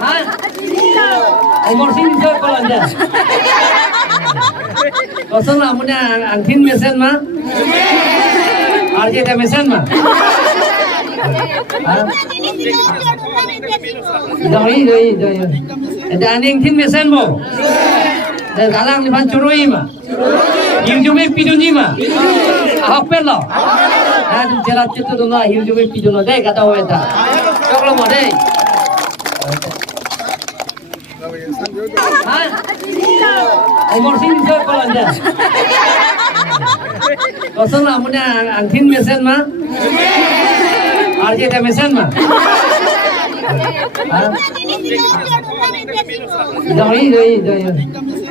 Hah? Umur sini saya kalau anda. Kosong lah punya angkin mesin mah. RJ mesin mah. Doi. Ada aning tin mesin mo. Dan galang ni pan curui mah. Hirjume pidunji mah. Ahapel lo. Nah, jelas itu tu na hirjume piduno deh kata weta. Coklo mo deh. Hah? Umur sini saya kalau anda. Kosong lah punya angkin mesin mah. RJ mesin mah. Doi.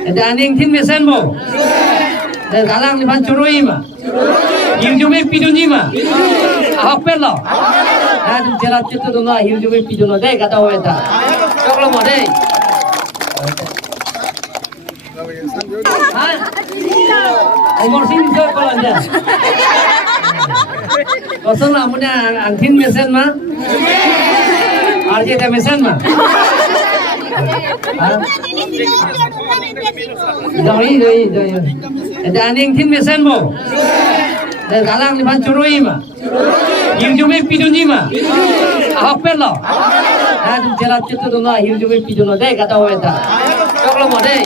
Ada aning tin mesin mo. Dan galang ni pan curui mah. Hirjume pidunji mah. Ahapel lo. Nah, jelas itu tu na hirjume piduno deh kata weta. Coklo mo deh. Hah? Umur sini saya kalau anda. Kosong lah punya angkin mesin mah. RJ mesin mah. Doi. Ada aning tin mesin mo. Dan galang ni pan curui mah. Hirjume pidunji mah. Ahapel lo. Nah, jelas itu tu na hirjume piduno deh kata weta. Coklo mo deh.